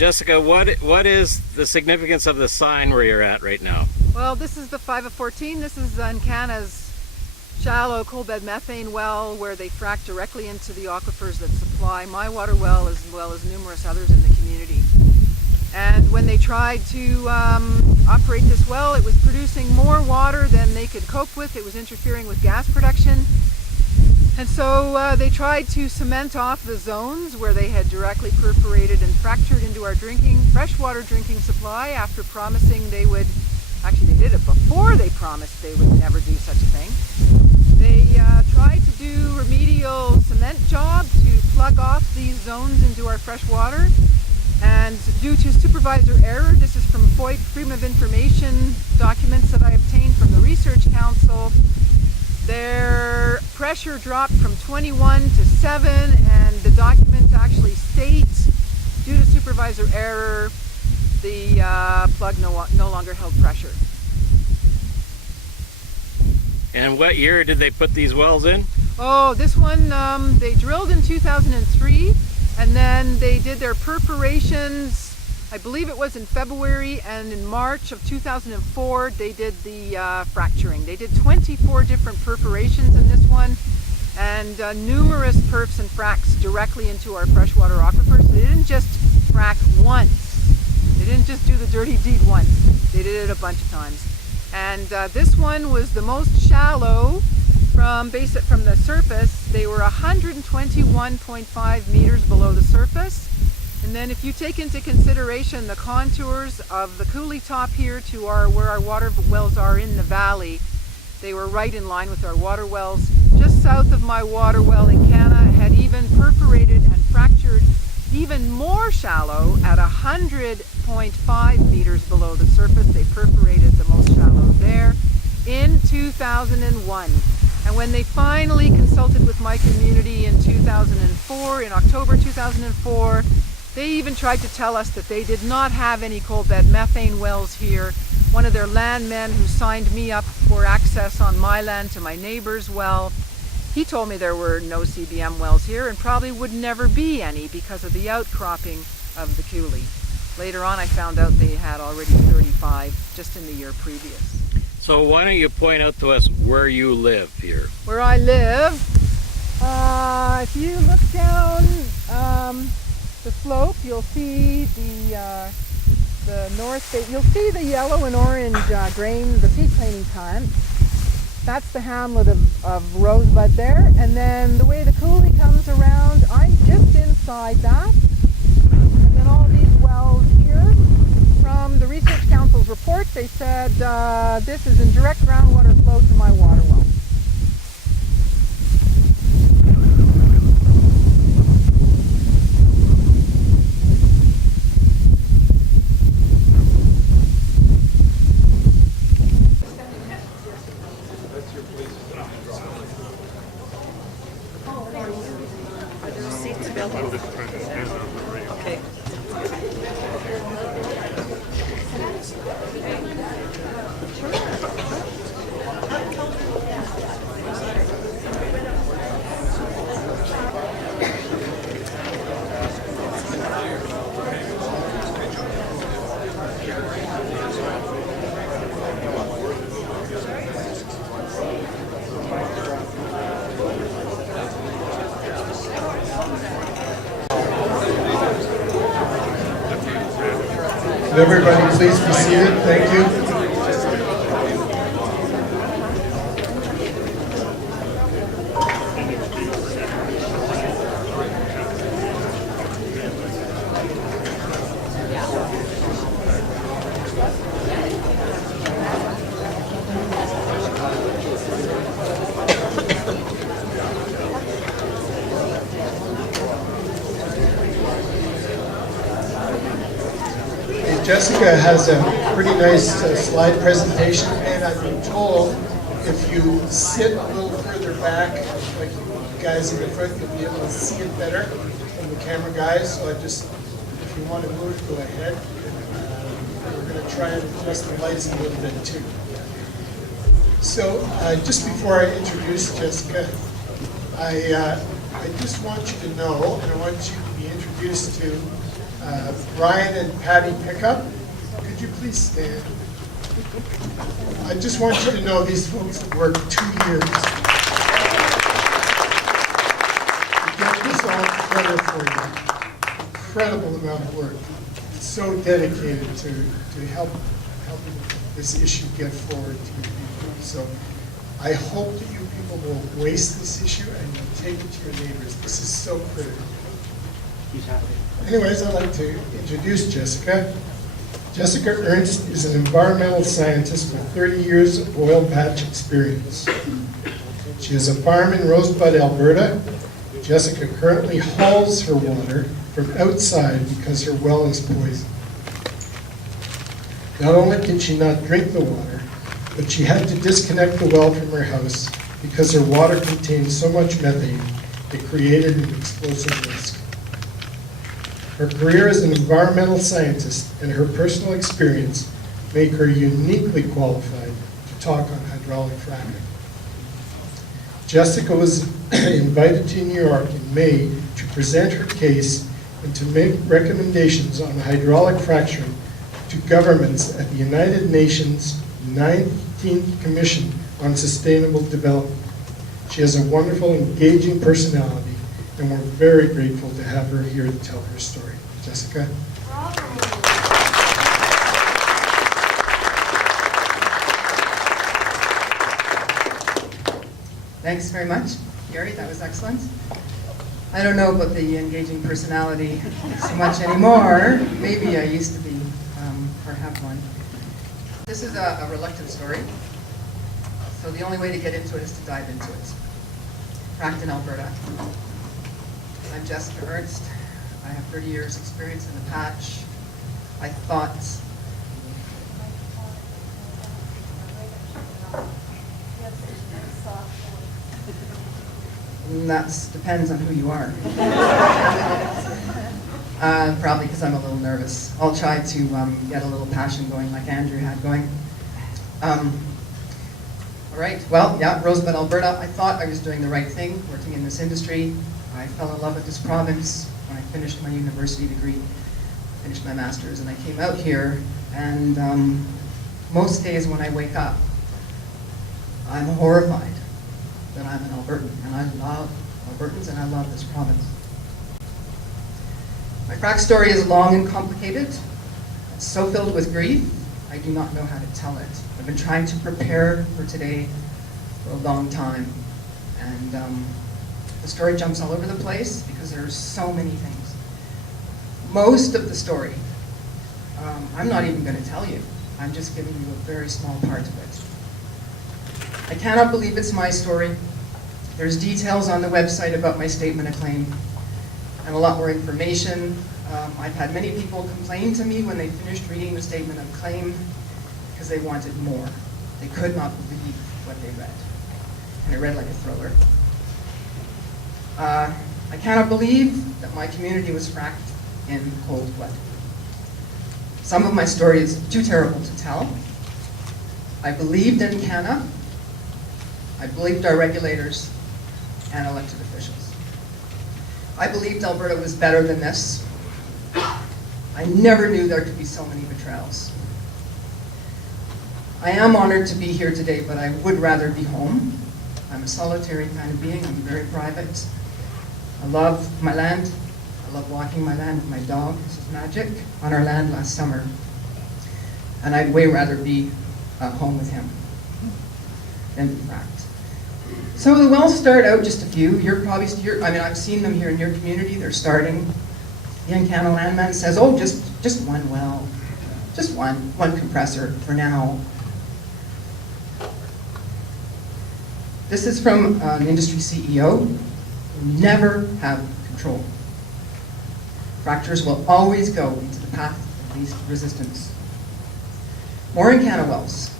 Jessica, what is the significance of the sign where you're at right now? Well, this is the 5 of 14. This is EnCana's shallow coalbed methane well where they frack directly into the aquifers that supply my water well as well as numerous others in the community. And when they tried to operate this well, it was producing more water than they could cope with. It was interfering with gas production. And so they tried to cement off the zones where they had directly perforated and fractured into our freshwater drinking supply after promising they would, actually they did it before they promised they would never do such a thing. They tried to do remedial cement job to plug off these zones into our fresh water. And due to supervisor error, this is from Freedom of Information documents that I obtained from the Research Council, their pressure dropped from 21 to 7, and the documents actually state, due to supervisor error, the plug no longer held pressure. And what year did they put these wells in? Oh, this one they drilled in 2003, and then they did their perforations, I believe it was in February, and in March of 2004 they did the fracturing. They did 24 different perforations in this one, and numerous perfs and fracks directly into our freshwater aquifers. They didn't just frack once. They didn't just do the dirty deed once. They did it a bunch of times. And this one was the most shallow from the surface. They were 121.5 meters below the surface. And then if you take into consideration the contours of the coulee top here to where our water wells are in the valley, they were right in line with our water wells. Just south of my water well, EnCana had even perforated and fractured even more shallow at 100.5 meters below the surface. They perforated the most shallow there in 2001. And when they finally consulted with my community in 2004, in October 2004, they even tried to tell us that they did not have any coalbed methane wells here. One of their landmen who signed me up for access on my land to my neighbor's well, he told me there were no CBM wells here and probably would never be any because of the outcropping of the coulee. Later on I found out they had already 35 just in the year previous. So why don't you point out to us where you live here? Where I live, if you look down the slope, you'll see the north. You'll see the yellow and orange grain, the seed cleaning plant. That's the hamlet of Rosebud there. And then the way the coulee comes around, I'm just inside that. And then all these wells here, from the Research Council's report, they said this is in direct groundwater flow to my water well. Okay. Could everybody please be seated? Thank you. Jessica has a pretty nice slide presentation, and I've been told if you sit a little further back, like you guys in the front, you'll be able to see it better than the camera guys. So if you want to move, go ahead. We're going to try and adjust the lights a little bit too. So just before I introduce Jessica, I just want you to know, and I want you to be introduced to Brian and Patty Pickup. Could you please stand? I just want you to know these folks have worked 2 years to get this all together for you. Incredible amount of work. So dedicated to helping this issue get forward to you people. So I hope that you people will waste this issue and you'll take it to your neighbors. This is so critical. Anyways, I'd like to introduce Jessica. Jessica Ernst is an environmental scientist with 30 years of oil patch experience. She has a farm in Rosebud, Alberta. Jessica currently hauls her water from outside because her well is poisoned. Not only can she not drink the water, but she had to disconnect the well from her house because her water contained so much methane it created an explosive risk. Her career as an environmental scientist and her personal experience make her uniquely qualified to talk on hydraulic fracking. Jessica was invited to New York in May to present her case and to make recommendations on hydraulic fracturing to governments at the United Nations 19th Commission on Sustainable Development. She has a wonderful, engaging personality, and we're very grateful to have her here to tell her story. Jessica? Thanks very much, Gary. That was excellent. I don't know about the engaging personality so much anymore. Maybe I used to be, or have one. This is a reluctant story, so the only way to get into it is to dive into it. Fracked in Alberta. I'm Jessica Ernst. I have 30 years experience in the patch. I thought that depends on who you are. Probably because I'm a little nervous. I'll try to get a little passion going like Andrew had going. All right, well, yeah, Rosebud, Alberta. I thought I was doing the right thing, working in this industry. I fell in love with this province when I finished my university degree, finished my master's, and I came out here, and most days when I wake up, I'm horrified that I'm an Albertan, and I love Albertans, and I love this province. My frack story is long and complicated. It's so filled with grief, I do not know how to tell it. I've been trying to prepare for today for a long time, and the story jumps all over the place because there's so many things. Most of the story, I'm not even going to tell you. I'm just giving you a very small part of it. I cannot believe it's my story. There's details on the website about my statement of claim and a lot more information. I've had many people complain to me when they finished reading the statement of claim because they wanted more. They could not believe what they read. And it read like a thriller. I cannot believe that my community was fracked in Coalbed. Some of my story is too terrible to tell. I believed in EnCana. I believed our regulators and elected officials. I believed Alberta was better than this. I never knew there could be so many betrayals. I am honored to be here today, but I would rather be home. I'm a solitary kind of being. I'm very private. I love my land. I love walking my land with my dog. This is Magic on our land last summer. And I'd way rather be home with him than be fracked. So the wells start out just a few. I've seen them here in your community. They're starting. The EnCana landman says, oh, just one well. Just one compressor for now. This is from an industry CEO who never have control. Fractures will always go into the path of least resistance. More EnCana wells.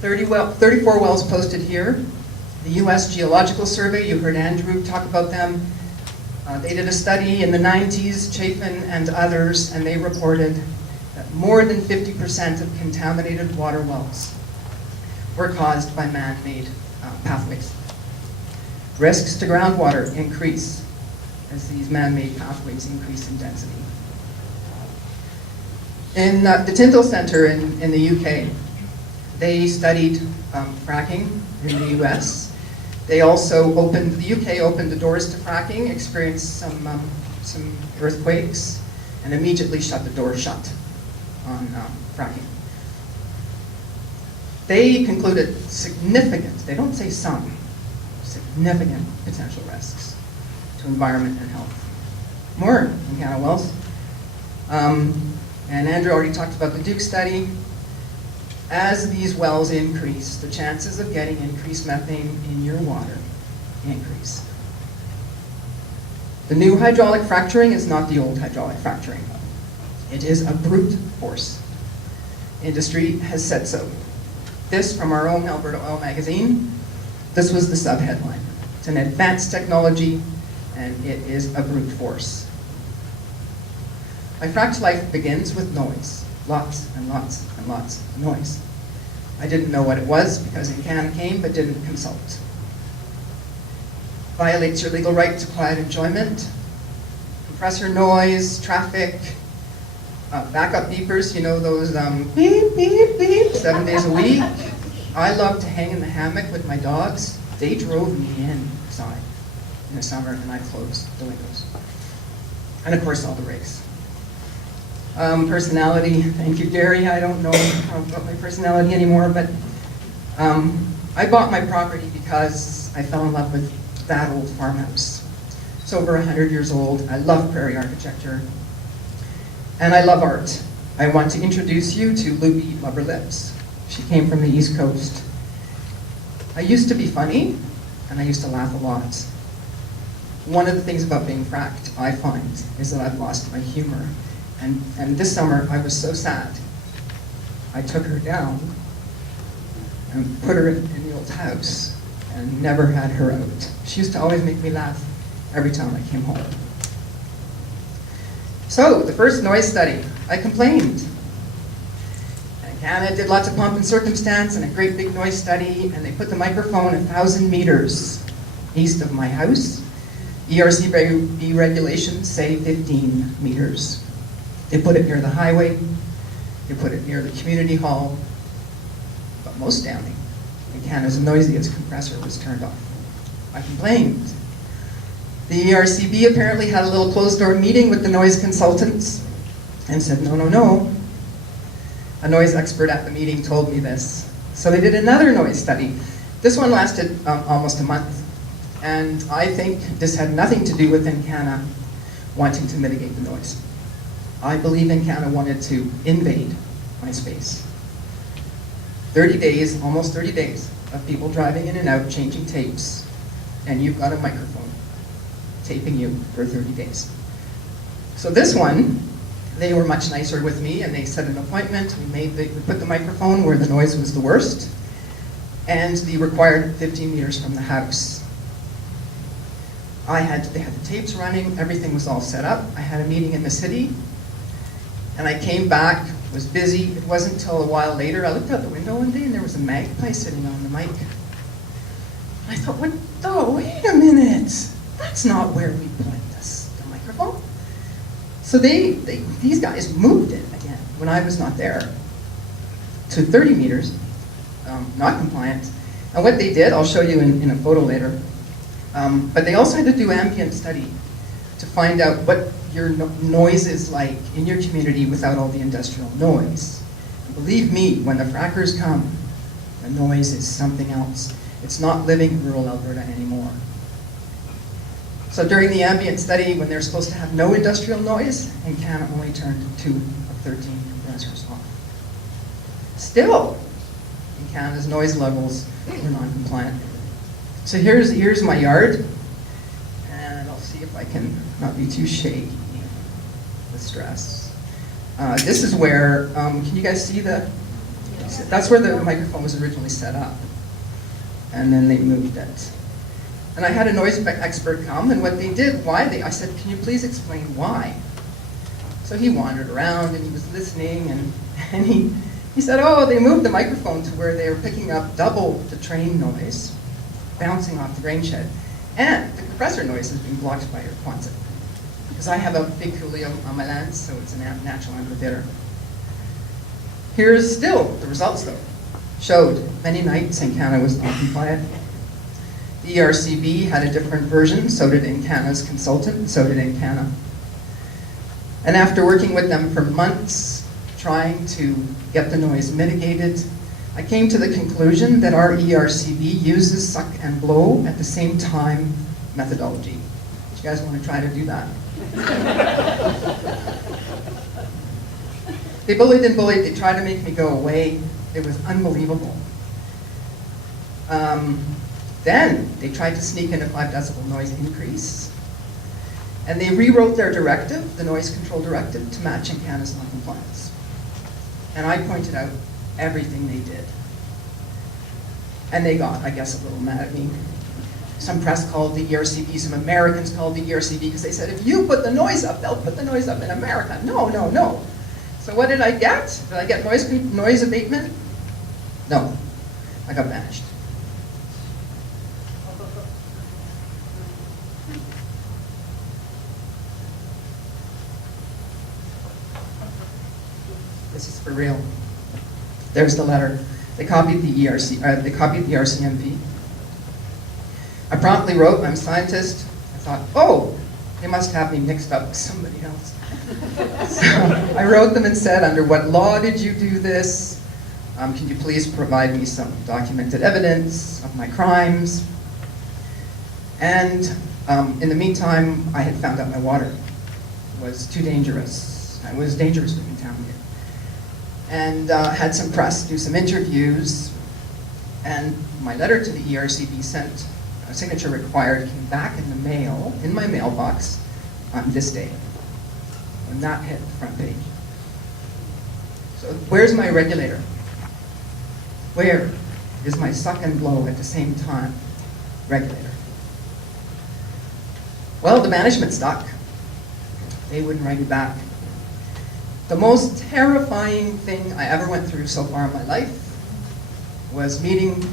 34 wells posted here. The US Geological Survey, you heard Andrew talk about them. They did a study in the 90s, Chapin and others, and they reported that more than 50% of contaminated water wells were caused by man-made pathways. Risks to groundwater increase. as these man-made pathways increase in density. In the Tyndall Centre in the UK, they studied fracking in the US. They also the UK opened the doors to fracking, experienced some earthquakes, and immediately shut the door shut on fracking. They concluded significant, they don't say some, significant potential risks to environment and health. More EnCana wells. And Andrew already talked about the Duke study. As these wells increase, the chances of getting increased methane in your water increase. The new hydraulic fracturing is not the old hydraulic fracturing. It is a brute force. Industry has said so. This from our own Alberta Oil magazine. This was the sub-headline. It's an advanced technology and it is a brute force. My fracked life begins with noise. Lots and lots and lots of noise. I didn't know what it was because EnCana came but didn't consult. Violates your legal right to quiet enjoyment. Compressor noise, traffic, backup beepers, you know those beep, beep, beep, 7 days a week. I love to hang in the hammock with my dogs. They drove me inside in the summer and I closed the windows. And of course all the rigs. Personality, thank you Gary, I don't know about my personality anymore, but I bought my property because I fell in love with that old farmhouse. It's over 100 years old. I love prairie architecture. And I love art. I want to introduce you to Luby Lubberlips. She came from the East Coast. I used to be funny, and I used to laugh a lot. One of the things about being fracked, I find, is that I've lost my humor. And this summer, I was so sad. I took her down and put her in the old house and never had her out. She used to always make me laugh every time I came home. So, the first noise study, I complained. EnCana did lots of pump and circumstance and a great big noise study, and they put the microphone 1,000 meters east of my house. ERCB regulations say 15 meters. They put it near the highway, they put it near the community hall, but most damning, EnCana's noisiest compressor was turned off. I complained. The ERCB apparently had a little closed-door meeting with the noise consultants and said, no, no, no. A noise expert at the meeting told me this. So they did another noise study. This one lasted almost a month. And I think this had nothing to do with EnCana wanting to mitigate the noise. I believe EnCana wanted to invade my space. 30 days, almost 30 days, of people driving in and out, changing tapes, and you've got a microphone taping you for 30 days. So this one, they were much nicer with me, and they set an appointment. We put the microphone where the noise was the worst, and the required 15 meters from the house. They had the tapes running, everything was all set up. I had a meeting in the city, and I came back, was busy. It wasn't until a while later, I looked out the window one day and there was a magpie sitting on the mic. I thought, what? Oh, wait a minute. That's not where we put the microphone. So these guys moved it again when I was not there to 30 meters, not compliant. And what they did, I'll show you in a photo later, but they also had to do ambient study to find out what your noise is like in your community without all the industrial noise. And believe me, when the frackers come, the noise is something else. It's not living in rural Alberta anymore. So during the ambient study, when they're supposed to have no industrial noise, EnCana only turned 2 of 13 compressors off. Still, EnCana's noise levels were non-compliant. So here's my yard, and I'll see if I can not be too shaky with stress. This is where, can you guys see that's where the microphone was originally set up. And then they moved it. And I had a noise expert come, and what they did, I said, can you please explain why? So he wandered around and he was listening, and he said, oh, they moved the microphone to where they were picking up double the train noise, bouncing off the grain shed, And the compressor noise has been blocked by your Quonset. Because I have a big coolio on my land, so it's a natural amphitheater. Here's still the results, though. Showed many nights EnCana was not compliant. The ERCB had a different version, so did EnCana's consultant, so did EnCana. And after working with them for months, trying to get the noise mitigated, I came to the conclusion that our ERCB uses suck and blow at the same time methodology. Do you guys want to try to do that? They bullied and bullied. They tried to make me go away. It was unbelievable. Then they tried to sneak in a 5 decibel noise increase. And they rewrote their directive, the noise control directive, to match EnCana's non-compliance. And I pointed out everything they did. And they got, I guess, a little mad at me. Some press called the ERCB, some Americans called the ERCB, because they said, if you put the noise up, they'll put the noise up in America. No, no, no. So what did I get? Did I get noise abatement? No. I got banished. This is for real. There's the letter. They copied the RCMP. I promptly wrote, I'm a scientist. I thought, oh, they must have me mixed up with somebody else. So I wrote them and said, under what law did you do this? Can you please provide me some documented evidence of my crimes? And in the meantime, I had found out my water was too dangerous. It was dangerously contaminated. And had some press do some interviews. And my letter to the ERCB sent, a signature required, came back in the mail, in my mailbox, on this day. And that hit the front page. So where's my regulator? Where is my suck and blow at the same time regulator? Well, the management stuck. They wouldn't write me back. The most terrifying thing I ever went through so far in my life was meeting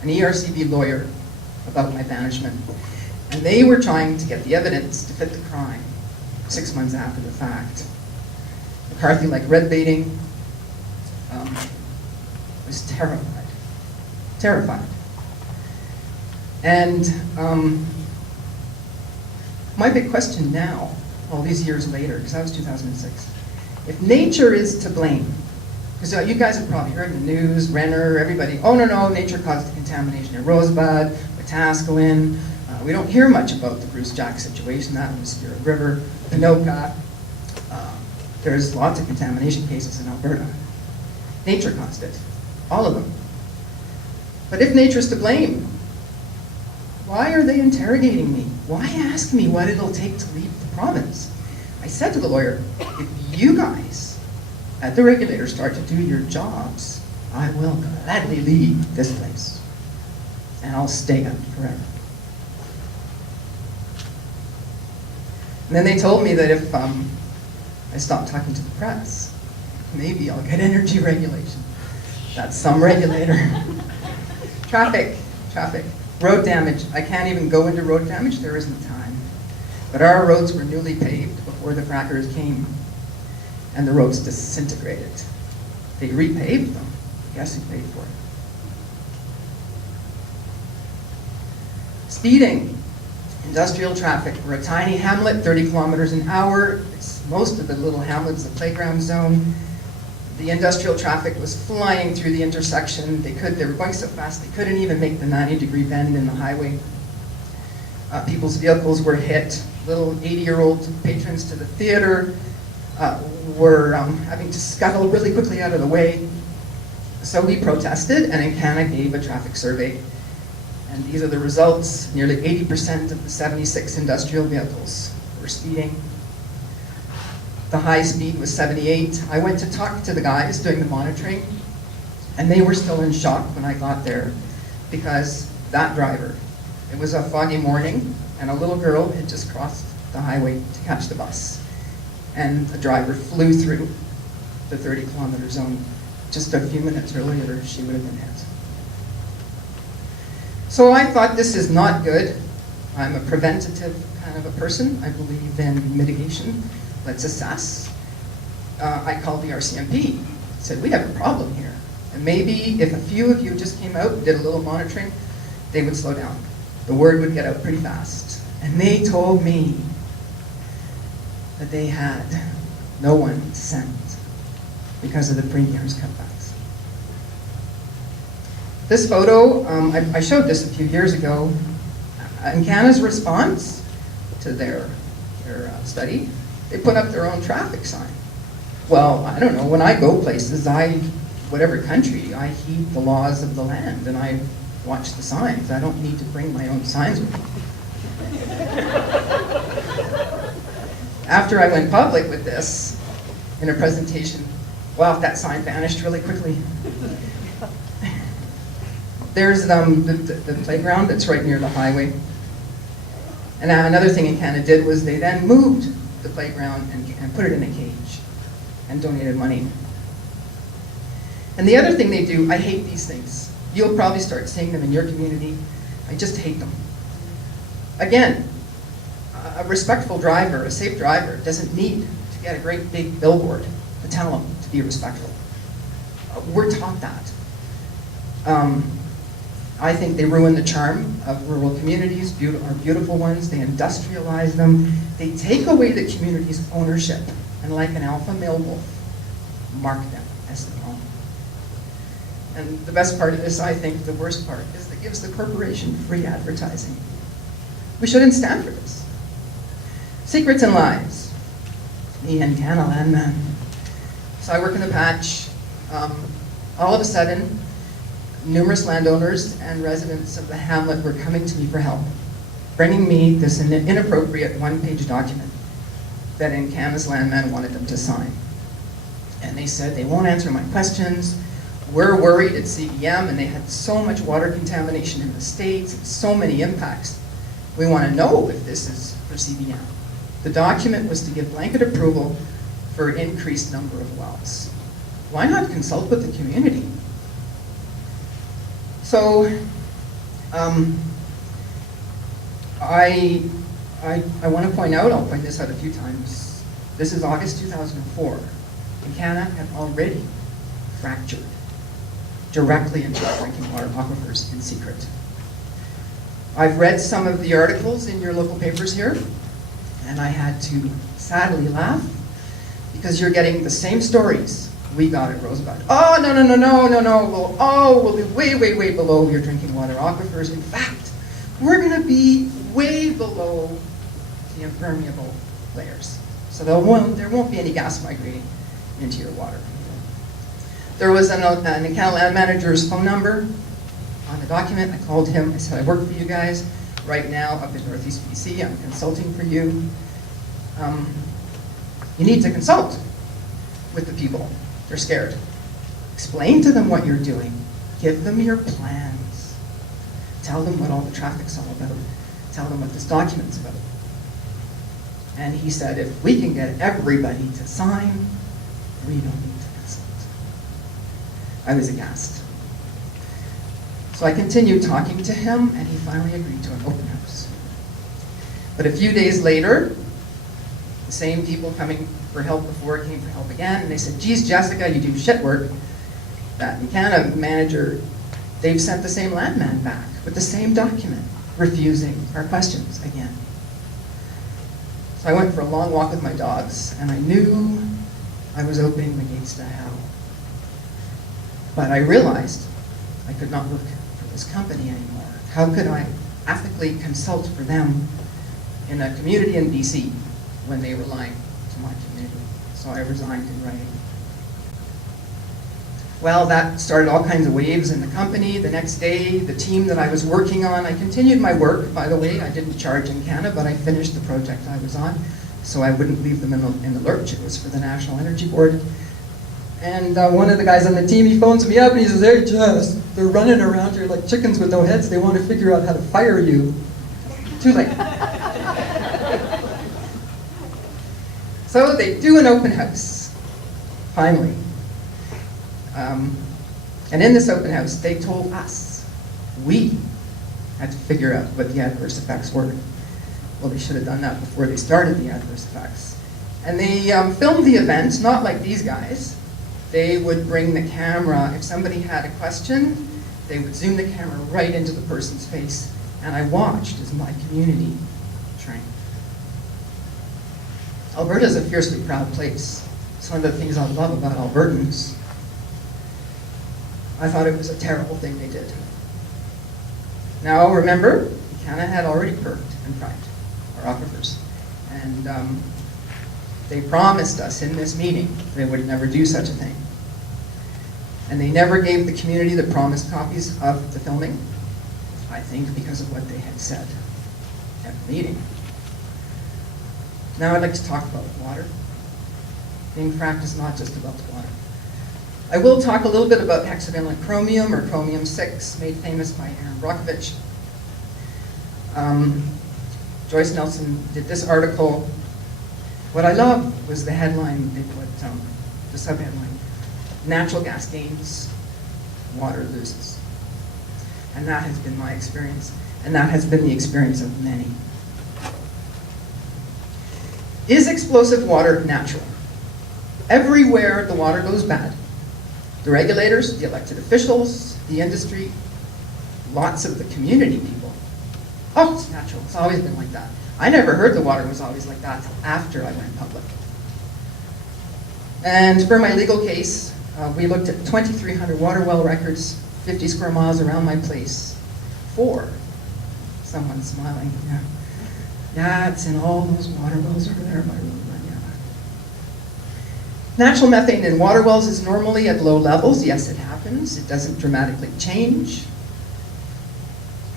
an ERCB lawyer about my banishment. And they were trying to get the evidence to fit the crime 6 months after the fact. McCarthy, like red baiting, was terrified. Terrified. And my big question now, all these years later, because that was 2006, if nature is to blame, because you guys have probably heard in the news, Renner, everybody, oh no, nature caused the contamination in Rosebud, Wetaskiwin. We don't hear much about the Bruce Jack situation, that was Spirit River, Pinoka. There's lots of contamination cases in Alberta. Nature caused it, all of them. But if nature's to blame, why are they interrogating me? Why ask me what it'll take to leave the province? I said to the lawyer, if you guys at the regulator start to do your jobs, I will gladly leave this place. And I'll stay out forever. And then they told me that if I stopped talking to the press, maybe I'll get energy regulation. That's some regulator. Traffic. Road damage. I can't even go into road damage, there isn't time. But our roads were newly paved before the frackers came, and the roads disintegrated. They repaved them. Guess who paid for it? Speeding. Industrial traffic. We're a tiny hamlet, 30 kilometers an hour. It's most of the little hamlet's the playground zone. The industrial traffic was flying through the intersection. They were going so fast they couldn't even make the 90-degree bend in the highway. People's vehicles were hit. Little 80-year-old patrons to the theater were having to scuttle really quickly out of the way. So we protested, and EnCana gave a traffic survey. And these are the results. Nearly 80% of the 76 industrial vehicles were speeding. The high speed was 78. I went to talk to the guys doing the monitoring, and they were still in shock when I got there, because that driver, it was a foggy morning, and a little girl had just crossed the highway to catch the bus. And the driver flew through the 30-kilometer zone. Just a few minutes earlier, she would have been hit. So I thought, this is not good. I'm a preventative kind of a person. I believe in mitigation. Let's assess. I called the RCMP, said, we have a problem here. And maybe if a few of you just came out and did a little monitoring, they would slow down. The word would get out pretty fast. And they told me that they had no one to send because of the premier's cutbacks. This photo, I showed this a few years ago. EnCana's response to their study, they put up their own traffic sign. Well, I don't know, when I go places, whatever country, I heed the laws of the land and I watch the signs. I don't need to bring my own signs with me. After I went public with this in a presentation, well, that sign vanished really quickly. There's the playground that's right near the highway. And another thing EnCana did was they then moved the playground and put it in a cage and donated money. And the other thing they do, I hate these things. You'll probably start seeing them in your community. I just hate them. Again, a respectful driver, a safe driver, doesn't need to get a great big billboard to tell them to be respectful. We're taught that. I think they ruin the charm of rural communities, our beautiful ones. They industrialize them. They take away the community's ownership, and like an alpha male wolf, mark them as their own. And the best part of this, I think, the worst part, is that it gives the corporation free advertising. We shouldn't stand for this. Secrets and lies. The EnCana landman. So I work in the patch. All of a sudden, numerous landowners and residents of the hamlet were coming to me for help, bringing me this inappropriate one-page document that EnCana's landman wanted them to sign. And they said, they won't answer my questions. We're worried at CBM, and they had so much water contamination in the States, and so many impacts. We want to know if this is for CBM. The document was to give blanket approval for an increased number of wells. Why not consult with the community? So, I want to point out, I'll point this out a few times, this is August 2004. EnCana had already fractured directly into our drinking water aquifers in secret. I've read some of the articles in your local papers here, and I had to sadly laugh because you're getting the same stories we got at Rosebud. Oh, no, we'll be way, way, way below your drinking water aquifers. In fact, we're going to be way below the impermeable layers. So there won't be any gas migrating into your water. There was an EnCana land manager's phone number on the document. I called him. I said, I work for you guys right now up in Northeast BC. I'm consulting for you. You need to consult with the people. They're scared. Explain to them what you're doing. Give them your plans. Tell them what all the traffic's all about. Tell them what this document's about. And he said, if we can get everybody to sign, we don't need to consult. I was aghast. So I continued talking to him, and he finally agreed to an open house. But a few days later, the same people coming for help before came for help again, and they said, geez, Jessica, you do shit work. That EnCana manager, they've sent the same landman back with the same document, refusing our questions again. So I went for a long walk with my dogs, and I knew I was opening the gates to hell. But I realized I could not work for this company anymore. How could I ethically consult for them in a community in BC when they were lying to my community? So I resigned in writing. Well, that started all kinds of waves in the company. The next day, the team that I was working on, I continued my work, by the way. I didn't charge EnCana, but I finished the project I was on, so I wouldn't leave them in the lurch. It was for the National Energy Board. And one of the guys on the team, he phones me up and he says, hey, Jess, they're running around here like chickens with no heads. They want to figure out how to fire you. Too late. So they do an open house, finally. And in this open house, they told us, we had to figure out what the adverse effects were. Well, they should have done that before they started the adverse effects. And they filmed the event, not like these guys. They would bring the camera, if somebody had a question, they would zoom the camera right into the person's face. And I watched as my community trained. Alberta is a fiercely proud place. It's one of the things I love about Albertans. I thought it was a terrible thing they did. Now remember, EnCana had already perked and primed our aquifers. And they promised us in this meeting they would never do such a thing. And they never gave the community the promised copies of the filming, I think because of what they had said at the meeting. Now I'd like to talk about water. Being fracked is not just about the water. I will talk a little bit about hexavalent chromium, or chromium-6, made famous by Aaron Brockovich. Joyce Nelson did this article. What I loved was the headline they put, the subheadline, natural gas gains, water loses. And that has been my experience, and that has been the experience of many. Is explosive water natural? Everywhere the water goes bad, the regulators, the elected officials, the industry, lots of the community people, oh, it's natural, it's always been like that. I never heard the water was always like that after I went public. And for my legal case, we looked at 2,300 water well records, 50 square miles around my place. Someone's smiling, yeah. Yeah, it's in all those water wells over there by Rosebud, yeah. Natural methane in water wells is normally at low levels. Yes, it happens. It doesn't dramatically change.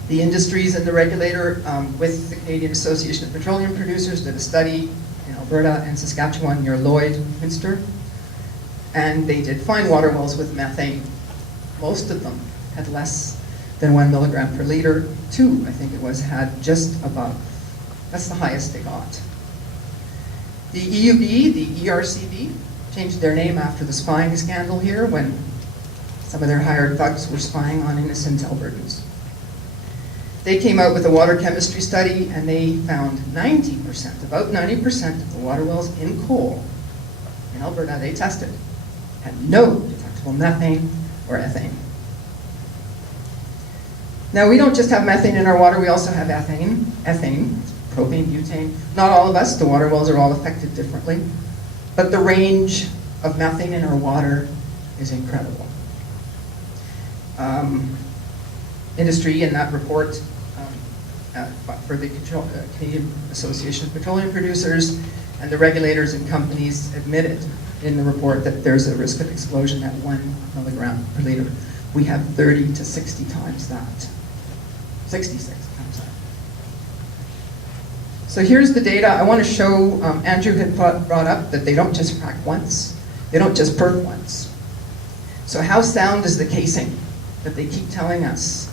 The industries and the regulator with the Canadian Association of Petroleum Producers did a study in Alberta and Saskatchewan near Lloydminster, and they did find water wells with methane. Most of them had less than 1 milligram per liter. 2, I think it was, had just above. That's the highest they got. The EUB, the ERCB, changed their name after the spying scandal here when some of their hired thugs were spying on innocent Albertans. They came out with a water chemistry study and they found 90%, about 90% of the water wells in coal in Alberta they tested had no detectable methane or ethane. Now we don't just have methane in our water, we also have ethane, propane, butane. Not all of us, the water wells are all affected differently, but the range of methane in our water is incredible. Industry in that report for the Canadian Association of Petroleum Producers and the regulators and companies admitted in the report that there's a risk of explosion at 1 milligram per liter. We have 30 to 60 times that. 66 times that. So here's the data. I want to show, Andrew had brought up that they don't just frack once, they don't just perk once. So how sound is the casing that they keep telling us?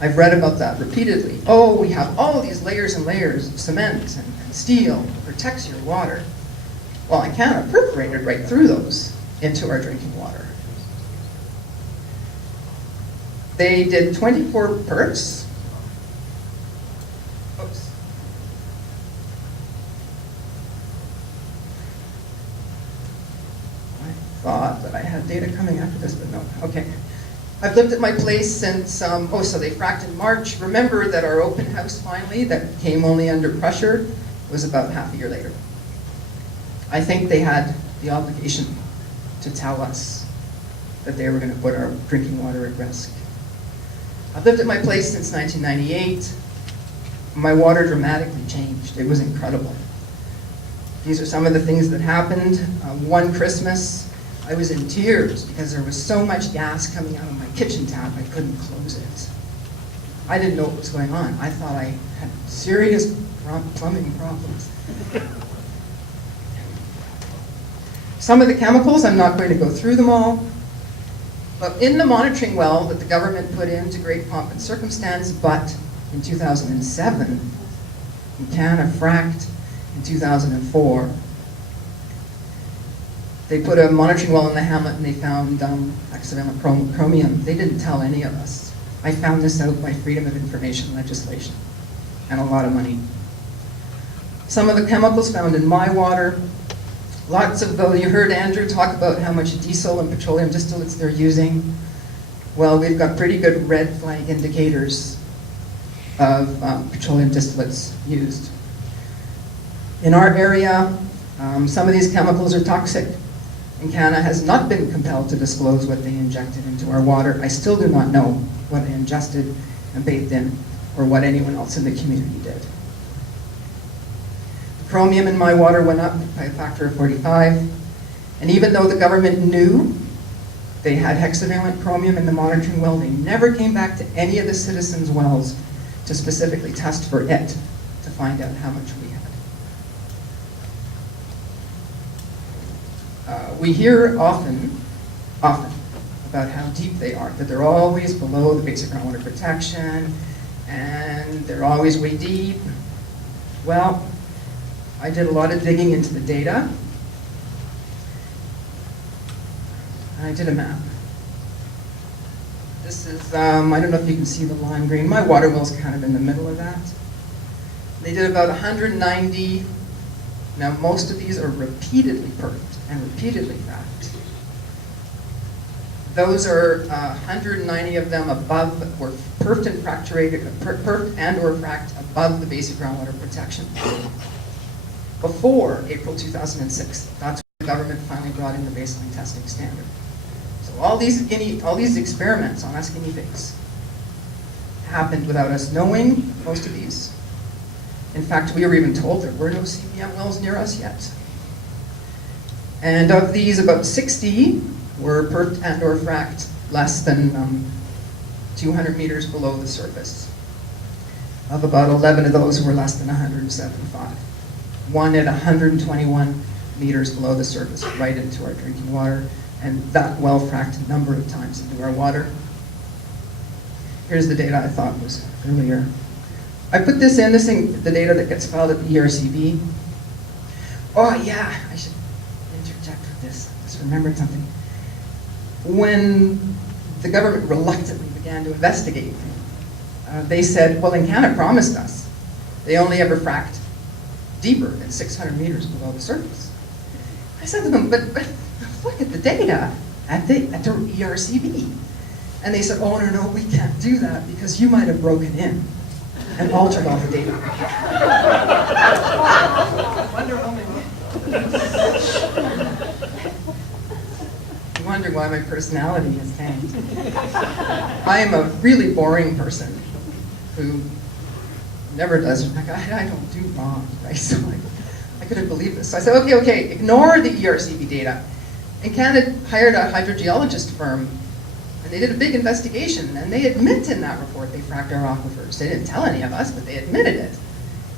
I've read about that repeatedly. Oh, we have all these layers and layers of cement and steel that protects your water. Well, EnCana perforated right through those into our drinking water. They did 24 perks. Oops. I thought that I had data coming after this, but no. Okay. I've lived at my place since, so they fracked in March. Remember that our open house finally, that came only under pressure, was about half a year later. I think they had the obligation to tell us that they were going to put our drinking water at risk. I've lived at my place since 1998. My water dramatically changed. It was incredible. These are some of the things that happened. One Christmas, I was in tears because there was so much gas coming out of my kitchen tap, I couldn't close it. I didn't know what was going on. I thought I had serious plumbing problems. Some of the chemicals, I'm not going to go through them all, but in the monitoring well that the government put into great pomp and circumstance, but in 2007, EnCana fracked in 2004, they put a monitoring well in the hamlet and they found hexavalent chromium. They didn't tell any of us. I found this out by freedom of information legislation, and a lot of money. Some of the chemicals found in my water, lots of, you heard Andrew talk about how much diesel and petroleum distillates they're using. Well, we've got pretty good red flag indicators of petroleum distillates used. In our area, some of these chemicals are toxic. EnCana has not been compelled to disclose what they injected into our water. I still do not know what they ingested and bathed in, or what anyone else in the community did. The chromium in my water went up by a factor of 45, and even though the government knew they had hexavalent chromium in the monitoring well, they never came back to any of the citizens' wells to specifically test for it to find out how much we had. We hear often about how deep they are, that they're always below the basic groundwater protection, and they're always way deep. Well, I did a lot of digging into the data, and I did a map. This is, I don't know if you can see the lime green. My water well's kind of in the middle of that. They did about 190. Now, most of these are repeatedly perfed and repeatedly fracked. Those are 190 of them above, were perfed and fracturated, perfed and or fracked above the basic groundwater protection. Before April 2006, that's when the government finally brought in the baseline testing standard. So all these experiments on us guinea pigs happened without us knowing most of these. In fact, we were even told there were no CBM wells near us yet. And of these, about 60 were perfed and or fracked less than 200 meters below the surface. Of about 11 of those were less than 175. One at 121 meters below the surface, right into our drinking water, and that well fracked a number of times into our water. Here's the data I thought was earlier. I put this in, the data that gets filed at the ERCB. Oh yeah, I should interject with this. I just remembered something. When the government reluctantly began to investigate, they said, well, EnCana promised us they only ever fracked deeper than 600 meters below the surface. I said to them, but look at the data at the ERCB. And they said, oh no, we can't do that because you might have broken in and altered all the data. Wonder Woman. You wonder why my personality has changed. I am a really boring person who never does, like, I don't do wrong, right? So I couldn't believe this. So I said, okay, ignore the ERCB data. EnCana hired a hydrogeologist firm, and they did a big investigation, and they admit in that report they fracked our aquifers. They didn't tell any of us, but they admitted it.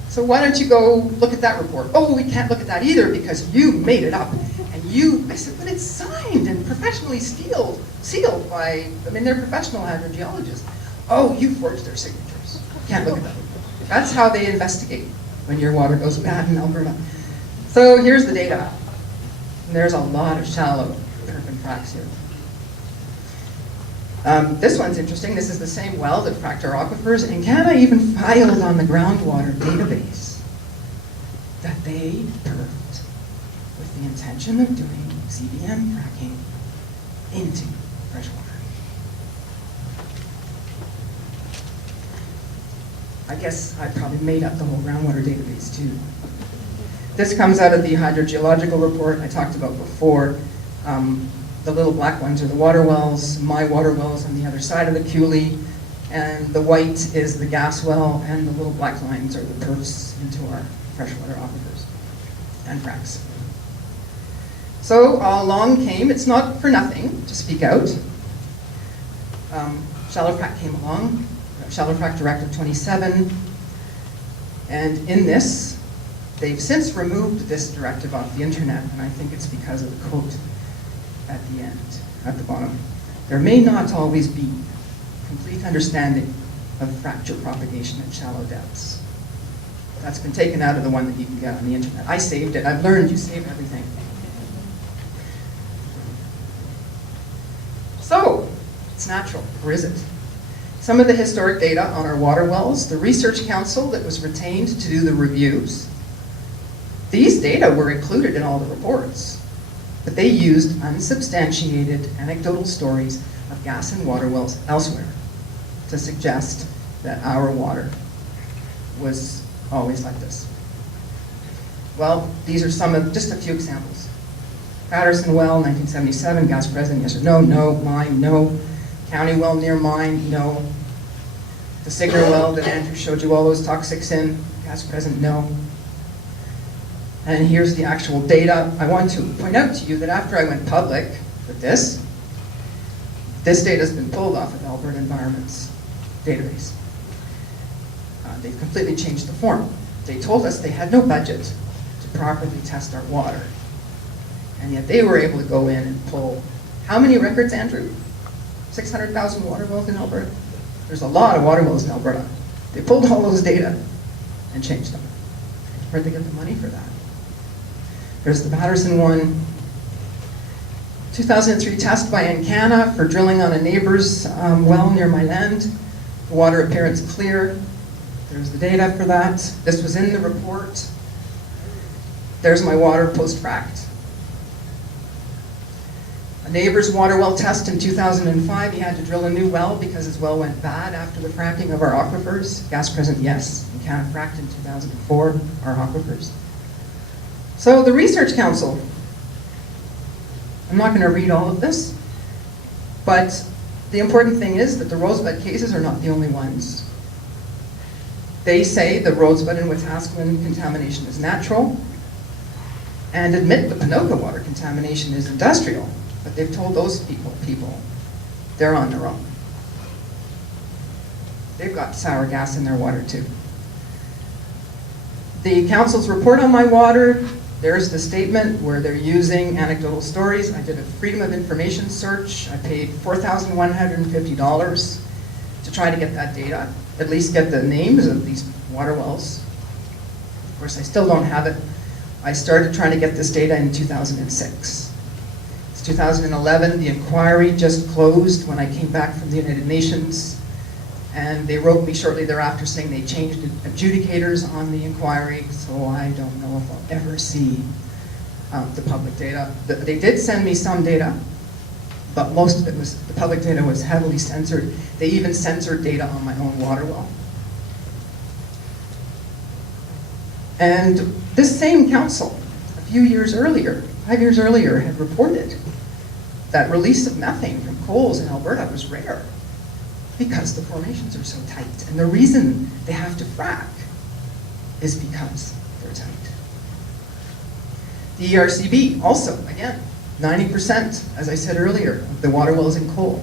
So why don't you go look at that report? Oh, we can't look at that either because you made it up. And I said, but it's signed and professionally sealed by, they're professional hydrogeologists. Oh, you forged their signatures. Can't look at that. That's how they investigate when your water goes bad in Alberta. So here's the data. And there's a lot of shallow perf and fracks here. This one's interesting. This is the same well that fracked our aquifers. EnCana even filed on the groundwater database that they perfed with the intention of doing CBM fracking into freshwater. I guess I probably made up the whole groundwater database too. This comes out of the hydrogeological report I talked about before. The little black ones are the water wells. My water well's on the other side of the coulee, and the white is the gas well, and the little black lines are the perfs into our freshwater aquifers and fracks. So along came, it's not for nothing to speak out. Shallow frack came along, Shallow Frack Directive 27, and in this, they've since removed this directive off the internet, and I think it's because of the quote at the end, at the bottom. There may not always be complete understanding of fracture propagation at shallow depths. That's been taken out of the one that you can get on the internet. I saved it. I've learned you save everything. So, it's natural, or is it? Some of the historic data on our water wells, the research council that was retained to do the reviews, these data were included in all the reports, but they used unsubstantiated anecdotal stories of gas and water wells elsewhere to suggest that our water was always like this. Well, these are just a few examples. Patterson well, 1977, gas present, yes or no, no, mine, no. County well near mine, no. The Signer well that Andrew showed you all those toxics in, gas present, no. And here's the actual data. I want to point out to you that after I went public with this data has been pulled off of Alberta Environment's database. They've completely changed the form. They told us they had no budget to properly test our water. And yet they were able to go in and pull, how many records, Andrew? 600,000 water wells in Alberta? There's a lot of water wells in Alberta. They pulled all those data and changed them. Where'd they get the money for that? There's the Patterson one. 2003 test by EnCana for drilling on a neighbor's well near my land. The water appearance clear. There's the data for that. This was in the report. There's my water post-fracked. A neighbor's water well test in 2005. He had to drill a new well because his well went bad after the fracking of our aquifers. Gas present, yes. EnCana fracked in 2004, our aquifers. So the Research Council, I'm not going to read all of this, but the important thing is that the Rosebud cases are not the only ones. They say the Rosebud and Wetaskiwin contamination is natural and admit the Pinoka water contamination is industrial, but they've told those people they're on their own. They've got sour gas in their water too. The council's report on my water, there's the statement where they're using anecdotal stories. I did a Freedom of Information search. I paid $4,150 to try to get that data, at least get the names of these water wells. Of course, I still don't have it. I started trying to get this data in 2006. It's 2011, the inquiry just closed when I came back from the United Nations, and they wrote me shortly thereafter saying they changed adjudicators on the inquiry, so I don't know if I'll ever see the public data. They did send me some data, but most of it was, the public data was heavily censored. They even censored data on my own water well. And this same council, a few years earlier, 5 years earlier, had reported that release of methane from coals in Alberta was rare because the formations are so tight. And the reason they have to frack is because they're tight. The ERCB also, again, 90%, as I said earlier, of the water wells in coal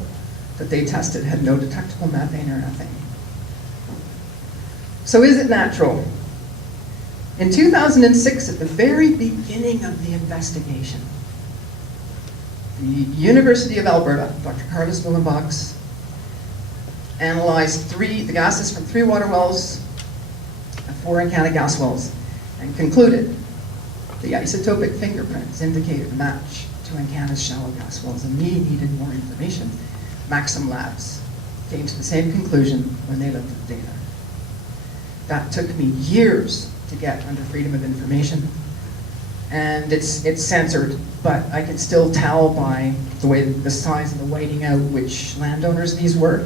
that they tested had no detectable methane or nothing. So is it natural? In 2006, at the very beginning of the investigation, the University of Alberta, Dr. Carlos Willenbox, analyzed the gases from 3 water wells and 4 EnCana gas wells and concluded the isotopic fingerprints indicated a match to EnCana's shallow gas wells, and we needed more information. Maxim Labs came to the same conclusion when they looked at the data. That took me years to get under Freedom of Information, and it's censored, but I can still tell by the way the size of the whiting out which landowners these were.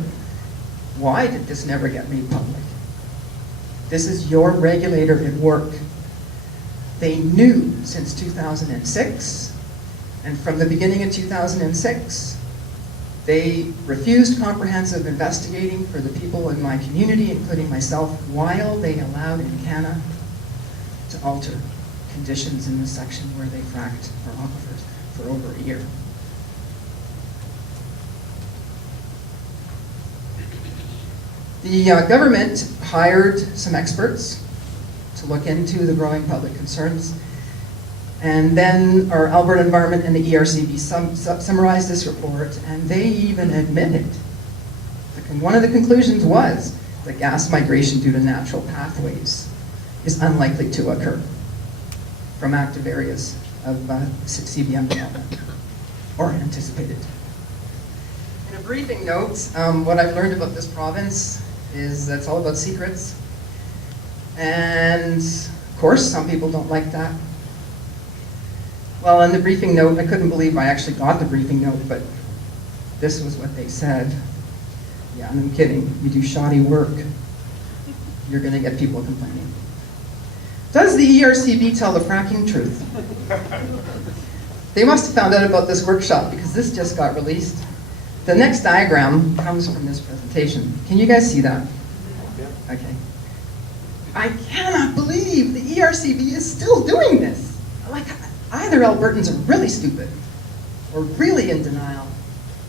Why did this never get made public? This is your regulator at work. They knew since 2006, and from the beginning of 2006, they refused comprehensive investigating for the people in my community, including myself, while they allowed EnCana to alter conditions in the section where they fracked our aquifers for over a year. The government hired some experts to look into the growing public concerns, and then our Alberta Environment and the ERCB summarized this report, and they even admitted one of the conclusions was that gas migration due to natural pathways is unlikely to occur from active areas of CBM development, or anticipated. And of briefing notes, what I've learned about this province is that it's all about secrets. And of course, some people don't like that. Well, in the briefing note, I couldn't believe I actually got the briefing note, but this was what they said. Yeah, I'm kidding. You do shoddy work, you're going to get people complaining. Does the ERCB tell the fracking truth? They must have found out about this workshop because this just got released. The next diagram comes from this presentation. Can you guys see that? Okay. I cannot believe the ERCB is still doing this. Like, either Albertans are really stupid, or really in denial,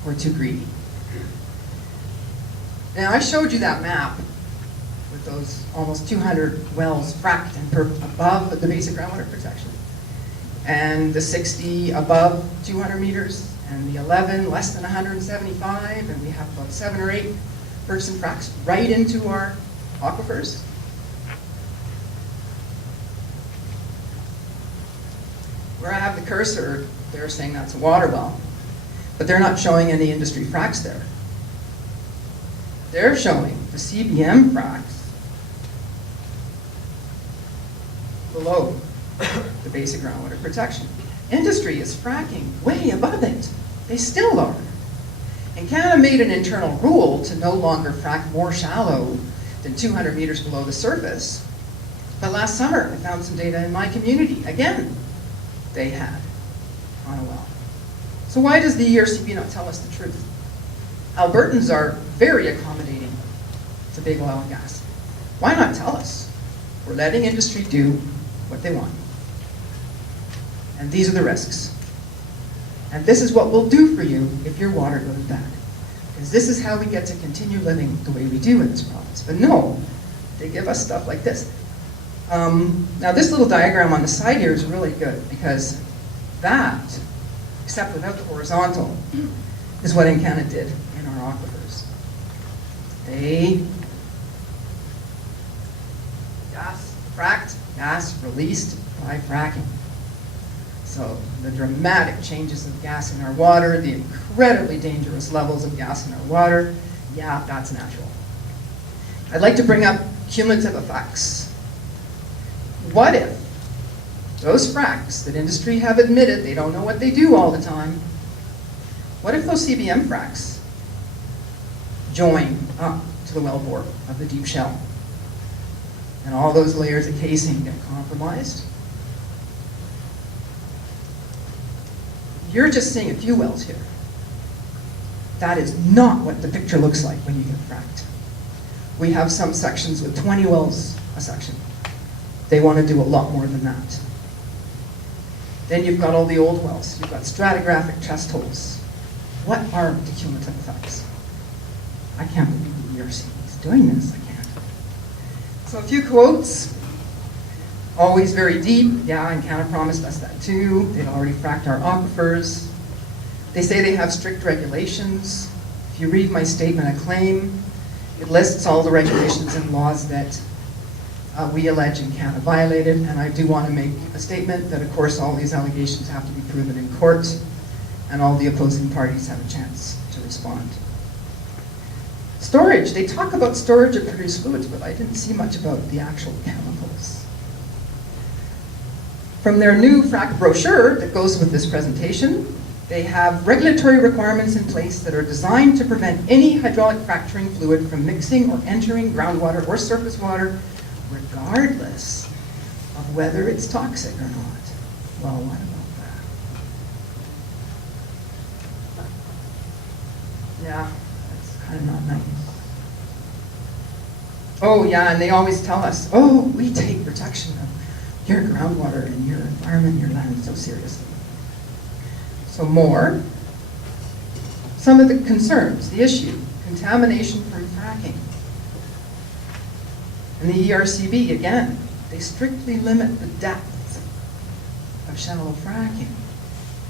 or too greedy. Now, I showed you that map with those almost 200 wells fracked and above the basic groundwater protection, and the 60 above 200 meters, and the 11 less than 175, and we have about 7 or 8 person fracks right into our aquifers. Where I have the cursor, they're saying that's a water well, but they're not showing any industry fracks there. They're showing the CBM fracks below the basic groundwater protection. Industry is fracking way above it. They still are. EnCana made an internal rule to no longer frack more shallow than 200 meters below the surface. But last summer, I found some data in my community. Again, they had on a well. So why does the ERCB not tell us the truth? Albertans are very accommodating to big oil and gas. Why not tell us? We're letting industry do what they want. And these are the risks. And this is what we'll do for you if your water goes bad. Because this is how we get to continue living the way we do in this province. But no, they give us stuff like this. Now this little diagram on the side here is really good because that, except without the horizontal, is what EnCana did in our aquifers. They fracked, gas released by fracking. So the dramatic changes of gas in our water, the incredibly dangerous levels of gas in our water, yeah, that's natural. I'd like to bring up cumulative effects. What if those fracks that industry have admitted they don't know what they do all the time, what if those CBM fracks join up to the wellbore of the deep shell and all those layers of casing get compromised? You're just seeing a few wells here. That is not what the picture looks like when you get fracked. We have some sections with 20 wells a section. They want to do a lot more than that. Then you've got all the old wells. You've got stratigraphic chest holes. What are the cumulative effects? I can't believe the ERCB is doing this. I can't. So a few quotes. Always very deep. Yeah, EnCana promised us that too. They've already fracked our aquifers. They say they have strict regulations. If you read my statement of claim, it lists all the regulations and laws that we allege EnCana violated, and I do want to make a statement that of course all these allegations have to be proven in court, and all the opposing parties have a chance to respond. Storage, they talk about storage of produced fluids, but I didn't see much about the actual chemicals. From their new frac brochure that goes with this presentation, they have regulatory requirements in place that are designed to prevent any hydraulic fracturing fluid from mixing or entering groundwater or surface water, regardless of whether it's toxic or not. Well, what about that? Yeah, that's kind of not nice. Oh yeah, and they always tell us, oh, we take protection of your groundwater and your environment, your land so seriously. So more, some of the concerns, the issue, contamination from fracking. And the ERCB, again, they strictly limit the depth of shallow fracking,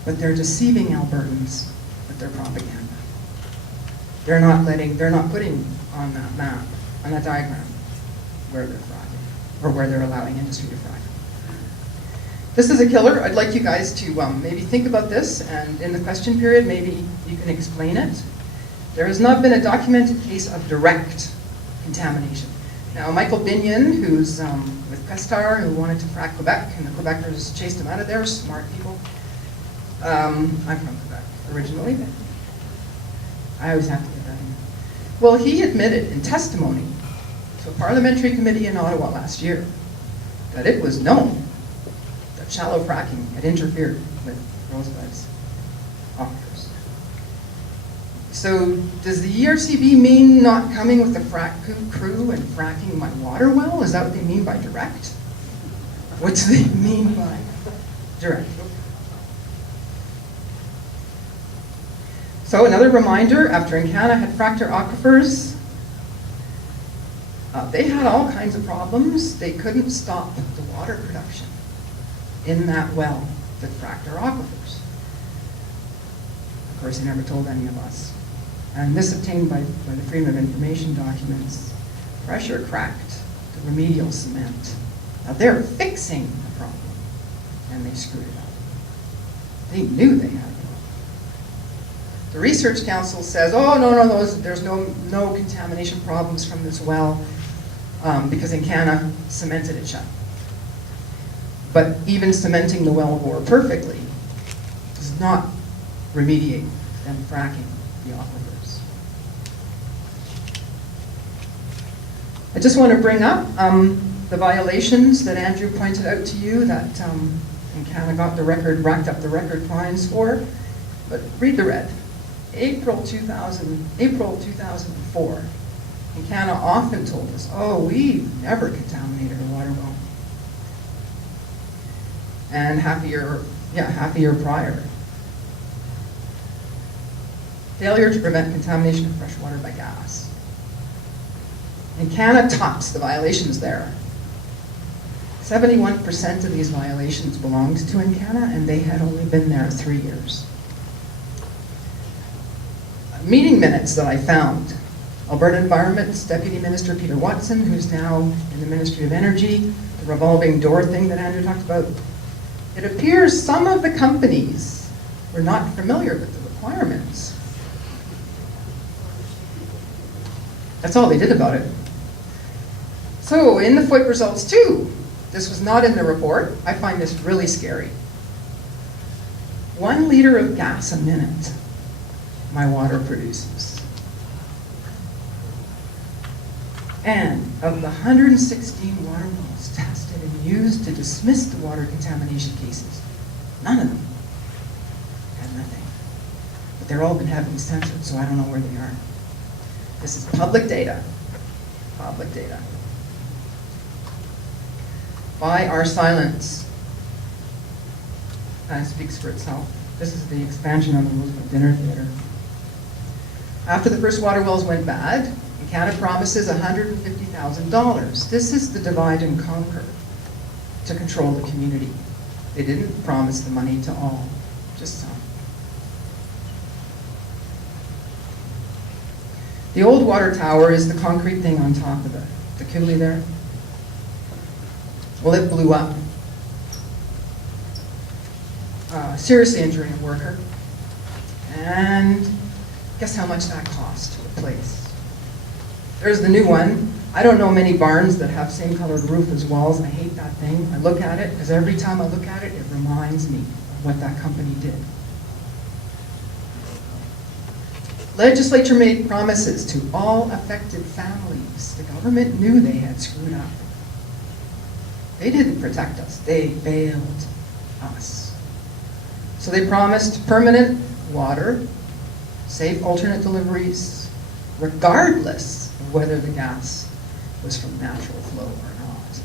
but they're deceiving Albertans with their propaganda. They're not putting on that map, on that diagram, where they're fracking, or where they're allowing industry to frack. This is a killer. I'd like you guys to maybe think about this, and in the question period, maybe you can explain it. There has not been a documented case of direct contamination. Now, Michael Binion, who's with Pestar, who wanted to frack Quebec, and the Quebecers chased him out of there, smart people. I'm from Quebec originally, but I always have to get that in. Well, he admitted in testimony to a parliamentary committee in Ottawa last year that it was known that shallow fracking had interfered with Rosebud's aquifers. So does the ERCB mean not coming with the frack crew and fracking my water well? Is that what they mean by direct? What do they mean by direct? So another reminder, after EnCana had fracked their aquifers, they had all kinds of problems. They couldn't stop the water production in that well that fracked their aquifers. Of course, they never told any of us. And this obtained by the Freedom of Information documents. Pressure cracked the remedial cement. Now they're fixing the problem, and they screwed it up. They knew they had a problem. The Research Council says, oh, no, there's no contamination problems from this well because EnCana cemented it shut. But even cementing the well bore perfectly does not remediate them fracking the aquifers. I just want to bring up the violations that Andrew pointed out to you that EnCana racked up the record fines for. But read the red. April 2004, EnCana often told us, oh, we've never contaminated a water well. And half a year prior. Failure to prevent contamination of fresh water by gas. EnCana tops the violations there. 71% of these violations belonged to EnCana, and they had only been there 3 years. Meeting minutes that I found. Alberta Environment's Deputy Minister Peter Watson, who's now in the Ministry of Energy, the revolving door thing that Andrew talked about. It appears some of the companies were not familiar with the requirements. That's all they did about it. So in the FOIP results too, this was not in the report. I find this really scary. 1 liter of gas a minute my water produces. And of the 116 water wells tested and used to dismiss the water contamination cases, none of them had nothing. But they're all been heavily censored, so I don't know where they are. This is public data. Public data. By our silence. That speaks for itself. This is the expansion on the Rosebud Dinner Theater. After the first water wells went bad, EnCana promises $150,000. This is the divide and conquer to control the community. They didn't promise the money to all, just some. The old water tower is the concrete thing on top of the coulee there. Well, it blew up, seriously injuring a worker. And guess how much that cost to replace? There's the new one. I don't know many barns that have same colored roof as walls. I hate that thing. I look at it because every time I look at it, it reminds me of what that company did. Legislature made promises to all affected families. The government knew they had screwed up. They didn't protect us. They failed us. So they promised permanent water, safe alternate deliveries, regardless of whether the gas was from natural flow or not.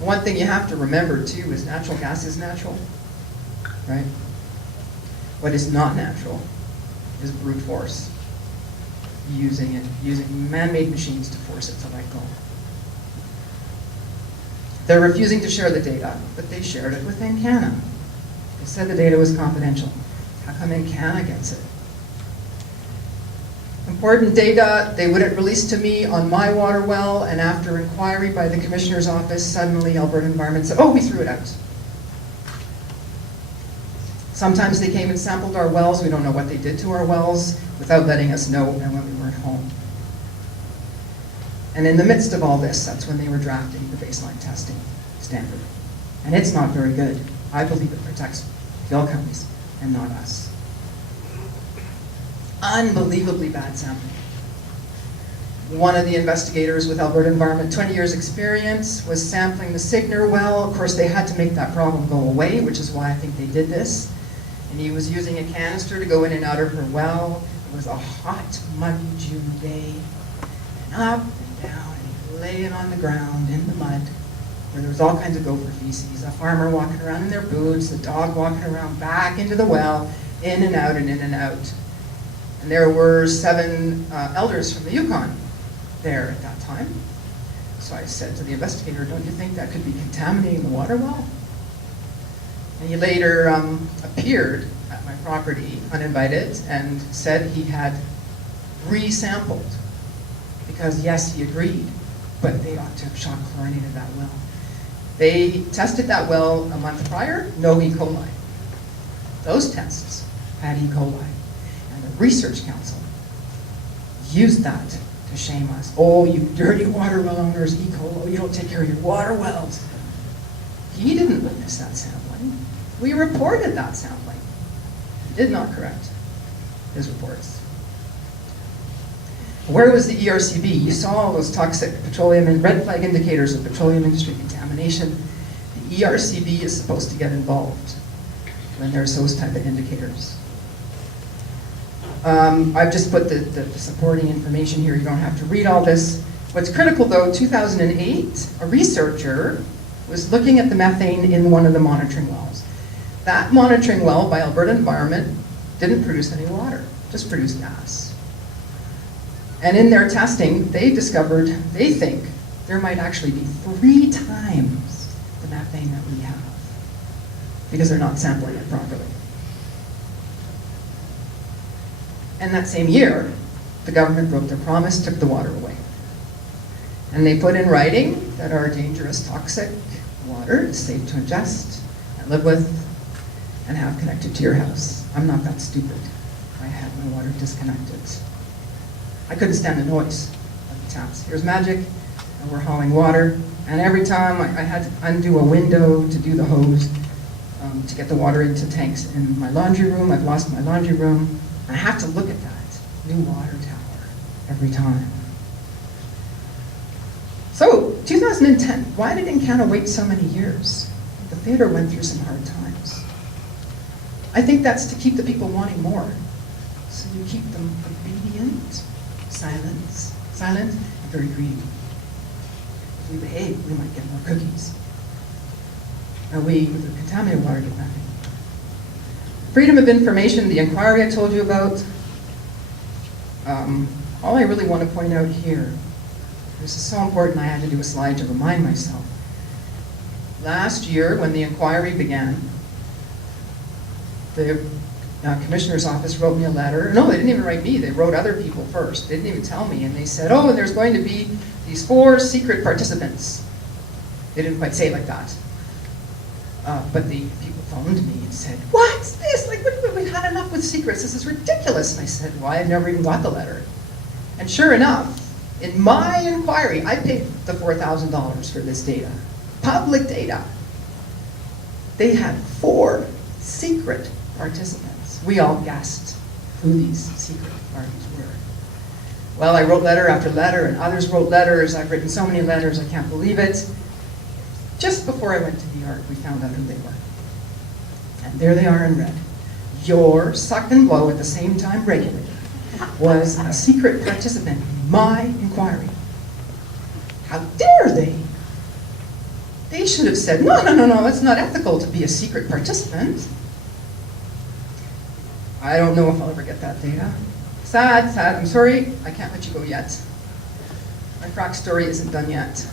The one thing you have to remember too is natural gas is natural, right? What is not natural is brute force. Using man-made machines to force it to let go. They're refusing to share the data, but they shared it with EnCana. They said the data was confidential. How come EnCana gets it? Important data they wouldn't release to me on my water well, and after inquiry by the Commissioner's office, suddenly Alberta Environment said, oh, we threw it out. Sometimes they came and sampled our wells. We don't know what they did to our wells without letting us know and when we weren't home. And in the midst of all this, that's when they were drafting the baseline testing standard. And it's not very good. I believe it protects the oil companies and not us. Unbelievably bad sampling. One of the investigators with Alberta Environment, 20 years experience, was sampling the Signer well. Of course, they had to make that problem go away, which is why I think they did this. And he was using a canister to go in and out of her well. It was a hot, muggy June day. And up and down, and laying on the ground in the mud, where there was all kinds of gopher feces, a farmer walking around in their boots, the dog walking around back into the well, in and out and in and out. And there were 7 elders from the Yukon there at that time. So I said to the investigator, don't you think that could be contaminating the water well? And he later appeared at my property, uninvited, and said he had resampled. Because yes, he agreed, but they ought to have shock chlorinated that well. They tested that well a month prior, no E. coli. Those tests had E. coli. And the Research Council used that to shame us. Oh, you dirty water well owners, E. coli, you don't take care of your water wells. He didn't witness that sampling. We reported that sampling. He did not correct his reports. Where was the ERCB? You saw all those toxic petroleum and red flag indicators of petroleum industry contamination. The ERCB is supposed to get involved when there's those type of indicators. I've just put the supporting information here. You don't have to read all this. What's critical though, 2008, a researcher was looking at the methane in one of the monitoring wells. That monitoring well by Alberta Environment didn't produce any water, just produced gas. And in their testing, they discovered, they think, there might actually be 3 times the methane that we have, because they're not sampling it properly. And that same year, the government broke their promise, took the water away. And they put in writing that our dangerous, toxic water is safe to ingest and live with and have connected to your house. I'm not that stupid. I had my water disconnected. I couldn't stand the noise of the taps. Here's magic, and we're hauling water. And every time I had to undo a window to do the hose to get the water into tanks in my laundry room. I've lost my laundry room. I have to look at that new water tower every time. So, 2010, why did EnCana wait so many years? The theater went through some hard times. I think that's to keep the people wanting more. So you keep them obedient, silent, and very greedy. If we behave, we might get more cookies. And we, with the contaminated water, get nothing. Freedom of information, the inquiry I told you about. All I really want to point out here, this is so important I had to do a slide to remind myself. Last year, when the inquiry began, the Commissioner's office wrote me a letter. No, they didn't even write me, they wrote other people first. They didn't even tell me, and they said, oh, and there's going to be these 4 secret participants. They didn't quite say it like that. But the people phoned me and said, what's this? Like, we've had enough with secrets. This is ridiculous. And I said, well, I've never even got the letter. And sure enough, in my inquiry, I paid the $4,000 for this data. Public data. They had 4 secret participants. We all guessed who these secret parties were. Well, I wrote letter after letter, and others wrote letters. I've written so many letters, I can't believe it. Just before I went to the ARC, we found out who they were. And there they are in red. Your suck and blow at the same time regulator was a secret participant in my inquiry. How dare they? They should have said, no, it's not ethical to be a secret participant. I don't know if I'll ever get that data. Sad, I'm sorry, I can't let you go yet. My frac story isn't done yet.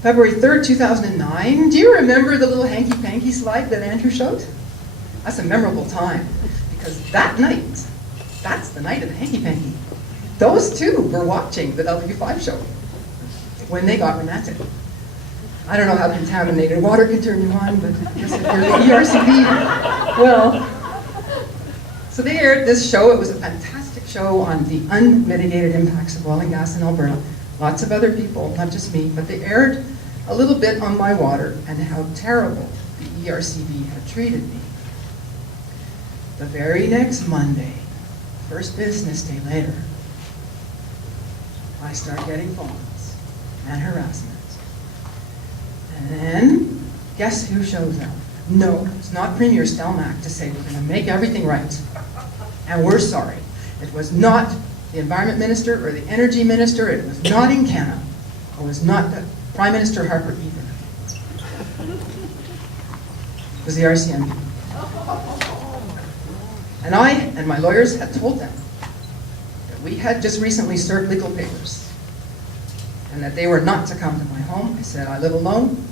February 3rd, 2009. Do you remember the little hanky-panky slide that Andrew showed? That's a memorable time, because that night, that's the night of the hanky-panky. Those 2 were watching the W5 show when they got romantic. I don't know how contaminated water can turn you on, but I guess if you're the ERCB, well. So they aired this show. It was a fantastic show on the unmitigated impacts of oil and gas in Alberta. Lots of other people, not just me, but they aired a little bit on my water and how terrible the ERCB had treated me. The very next Monday, first business day later, I start getting phones and harassment. And then, guess who shows up? No, it's not Premier Stelmach to say we're going to make everything right. And we're sorry. It was not the Environment Minister or the Energy Minister. It was not EnCana. It was not the Prime Minister Harper either. It was the RCMP. And I and my lawyers had told them that we had just recently served legal papers and that they were not to come to my home. I said, I live alone.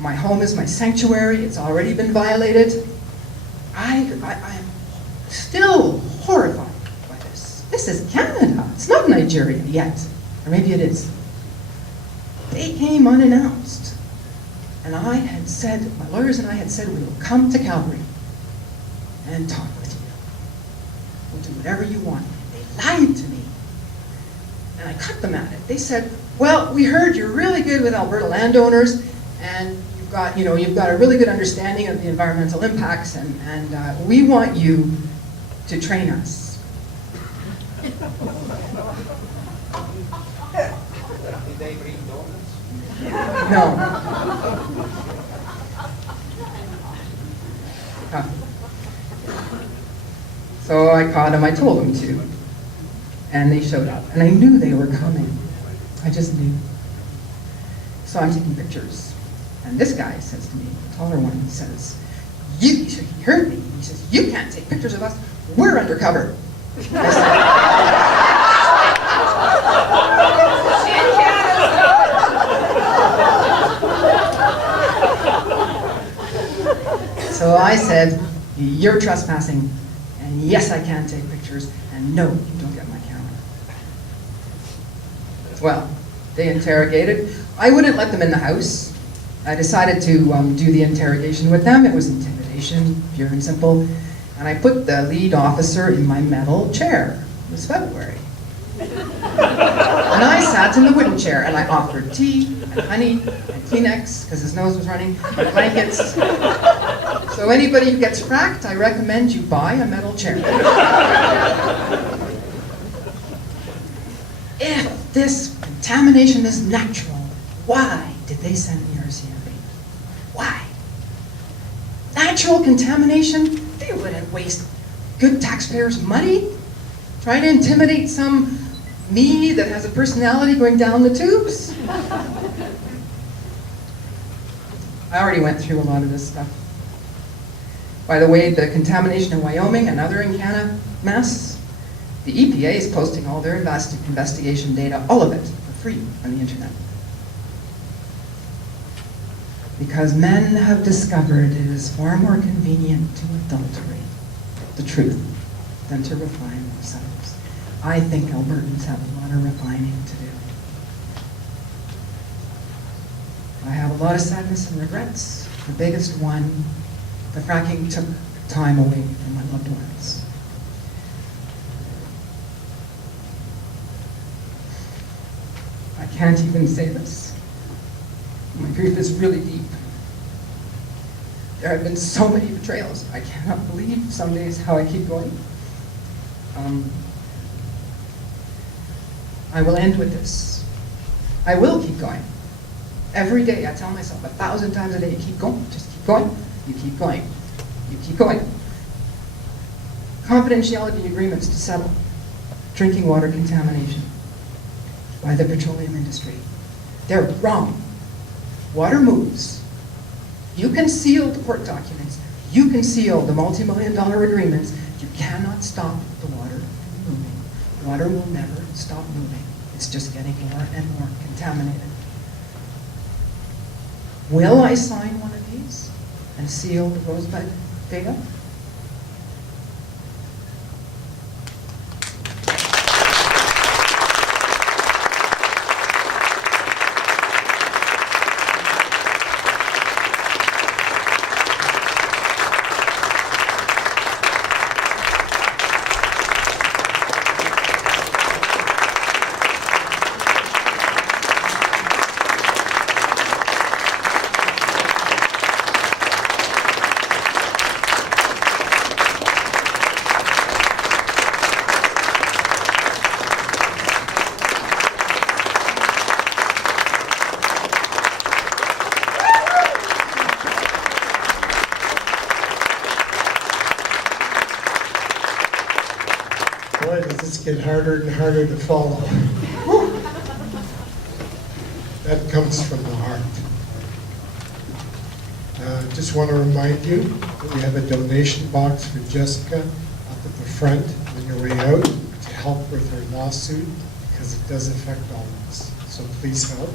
My home is my sanctuary. It's already been violated. I am still horrified by this. This is Canada. It's not Nigeria yet. Or maybe it is. They came unannounced. And I had said, my lawyers and I had said, we will come to Calgary and talk with you. We'll do whatever you want. They lied to me. And I cut them at it. They said, well, we heard you're really good with Alberta landowners, and you've got a really good understanding of the environmental impacts, and we want you to train us. Did they bring donuts? No. So I caught them, I told them to. And they showed up. And I knew they were coming. I just knew. So I'm taking pictures. And this guy says to me, the taller one, says, he heard me. He says, you can't take pictures of us. We're undercover. So I said, you're trespassing, and yes, I can take pictures, and no, you don't get my camera. Well, they interrogated. I wouldn't let them in the house. I decided to do the interrogation with them. It was intimidation, pure and simple. And I put the lead officer in my metal chair. It was February. And I sat in the wooden chair, and I offered tea and honey and Kleenex, because his nose was running, and blankets. So anybody who gets fracked, I recommend you buy a metal chair. If this contamination is natural, why did they send the ERCB? Why? Natural contamination? They wouldn't waste good taxpayers' money trying to intimidate some me that has a personality going down the tubes. I already went through a lot of this stuff. By the way, the contamination in Wyoming and other EnCana mess, the EPA is posting all their investigation data, all of it, for free on the internet. Because men have discovered it is far more convenient to adulterate the truth than to refine themselves. I think Albertans have a lot of refining to do. I have a lot of sadness and regrets. The biggest one, the fracking took time away from my loved ones. I can't even say this. My grief is really deep. There have been so many betrayals. I cannot believe some days how I keep going. I will end with this. I will keep going. Every day I tell myself 1,000 times a day, keep going, just keep going, you keep going, you keep going. Confidentiality agreements to settle drinking water contamination by the petroleum industry. They're wrong. Water moves. You can seal the court documents. You can seal the multi-million-dollar agreements. You cannot stop the water from moving. Water will never stop moving. It's just getting more and more contaminated. Will I sign one of these and seal the Rosebud data? just get harder and harder to follow. Whew. That comes from the heart. Just want to remind you that we have a donation box for Jessica up at the front on your way out to help with her lawsuit, because it does affect all of us. So please help.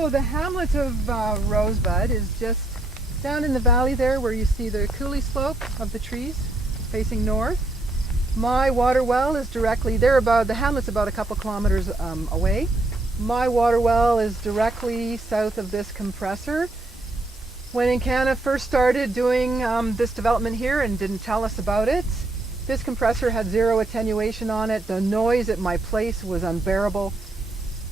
So the hamlet of Rosebud is just down in the valley there where you see the coulee slope of the trees facing north. My water well is directly there. The hamlet's about a couple kilometers away. My water well is directly south of this compressor. When EnCana first started doing this development here and didn't tell us about it, this compressor had zero attenuation on it. The noise at my place was unbearable.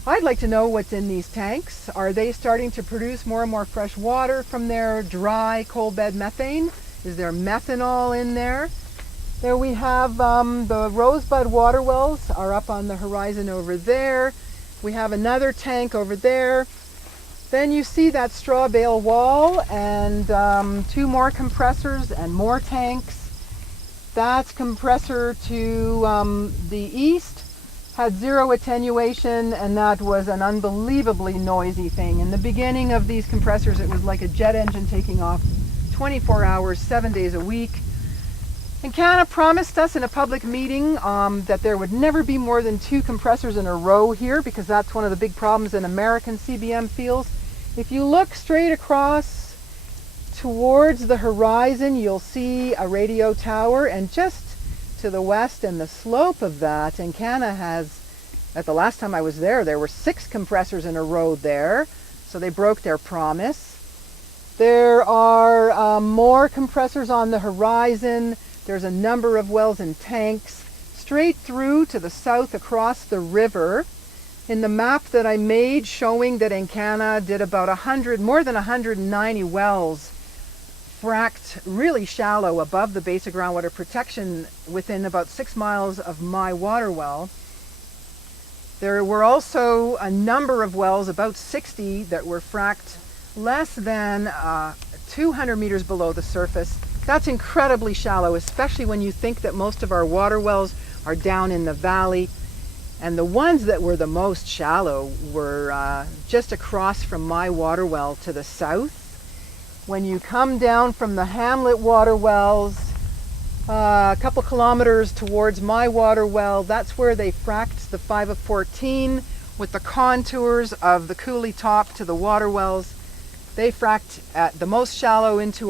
I'd like to know what's in these tanks. Are they starting to produce more and more fresh water from their dry coalbed methane? Is there methanol in there? There we have the Rosebud water wells are up on the horizon over there. We have another tank over there. Then you see that straw bale wall and two more compressors and more tanks. That's compressor to the east. Had zero attenuation, and that was an unbelievably noisy thing. In the beginning of these compressors, it was like a jet engine taking off 24 hours, 7 days a week. EnCana promised us in a public meeting that there would never be more than 2 compressors in a row here, because that's one of the big problems in American CBM fields. If you look straight across towards the horizon, you'll see a radio tower, and just to the west and the slope of that, EnCana has, at the last time I was there were 6 compressors in a row there, so they broke their promise. There are more compressors on the horizon. There's a number of wells and tanks straight through to the south across the river. In the map that I made showing that EnCana did about more than 190 wells fracked really shallow above the basic groundwater protection within about 6 miles of my water well. There were also a number of wells, about 60, that were fracked less than 200 meters below the surface. That's incredibly shallow, especially when you think that most of our water wells are down in the valley. And the ones that were the most shallow were just across from my water well to the south. When you come down from the hamlet water wells, a couple kilometers towards my water well, that's where they fracked the 5 of 14 with the contours of the coulee top to the water wells. They fracked at the most shallow into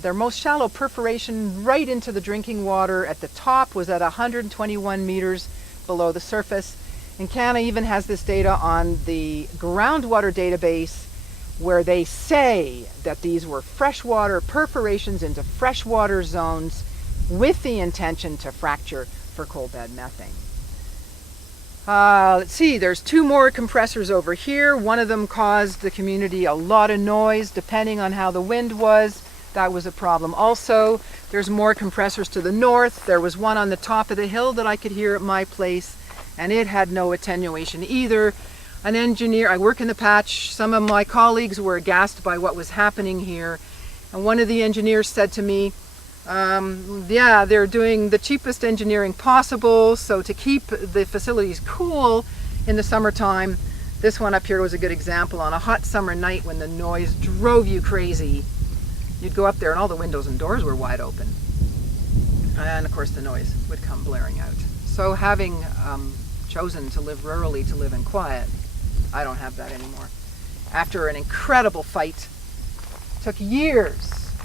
their most shallow perforation right into the drinking water at the top was at 121 meters below the surface. EnCana even has this data on the groundwater database, where they say that these were freshwater perforations into freshwater zones with the intention to fracture for coalbed methane. Let's see, there's 2 more compressors over here. One of them caused the community a lot of noise depending on how the wind was. That was a problem also. There's more compressors to the north. There was one on the top of the hill that I could hear at my place, and it had no attenuation either. An engineer, I work in the patch, some of my colleagues were aghast by what was happening here, and one of the engineers said to me, yeah, they're doing the cheapest engineering possible, so to keep the facilities cool in the summertime, this one up here was a good example. On a hot summer night when the noise drove you crazy, you'd go up there and all the windows and doors were wide open, and of course the noise would come blaring out. So having chosen to live rurally, to live in quiet, I don't have that anymore. After an incredible fight, took years,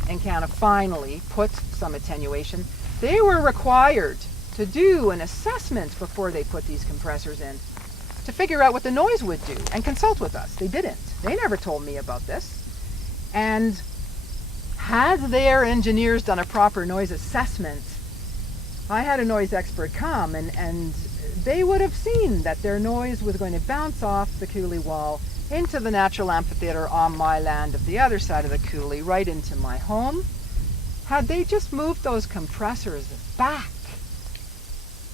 EnCana finally put some attenuation. They were required to do an assessment before they put these compressors in to figure out what the noise would do and consult with us. They didn't. They never told me about this. And had their engineers done a proper noise assessment, I had a noise expert come and they would have seen that their noise was going to bounce off the coulee wall into the natural amphitheater on my land of the other side of the coulee, right into my home. Had they just moved those compressors back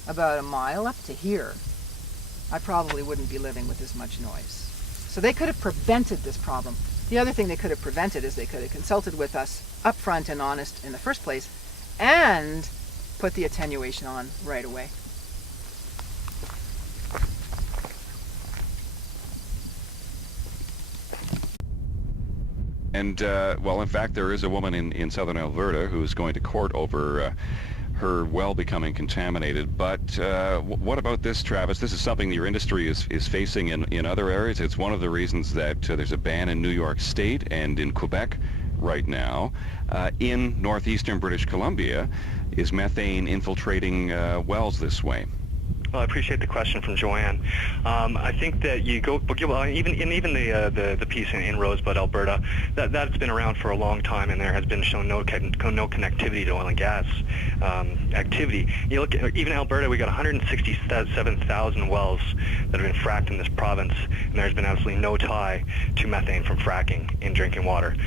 about a mile up to here, I probably wouldn't be living with as much noise. So they could have prevented this problem. The other thing they could have prevented is they could have consulted with us upfront and honest in the first place and put the attenuation on right away. And, well, in fact, there is a woman in southern Alberta who's going to court over her well becoming contaminated. But what about this, Travis? This is something your industry is facing in other areas. It's one of the reasons that there's a ban in New York State and in Quebec right now. In northeastern British Columbia, is methane infiltrating wells this way? Well, I appreciate the question from Joanne. I think that you go, well, even the piece in Rosebud, Alberta, that's been around for a long time, and there has been shown no connectivity to oil and gas activity. You look at even Alberta, we got 167,000 wells that have been fracked in this province, and there's been absolutely no tie to methane from fracking in drinking water.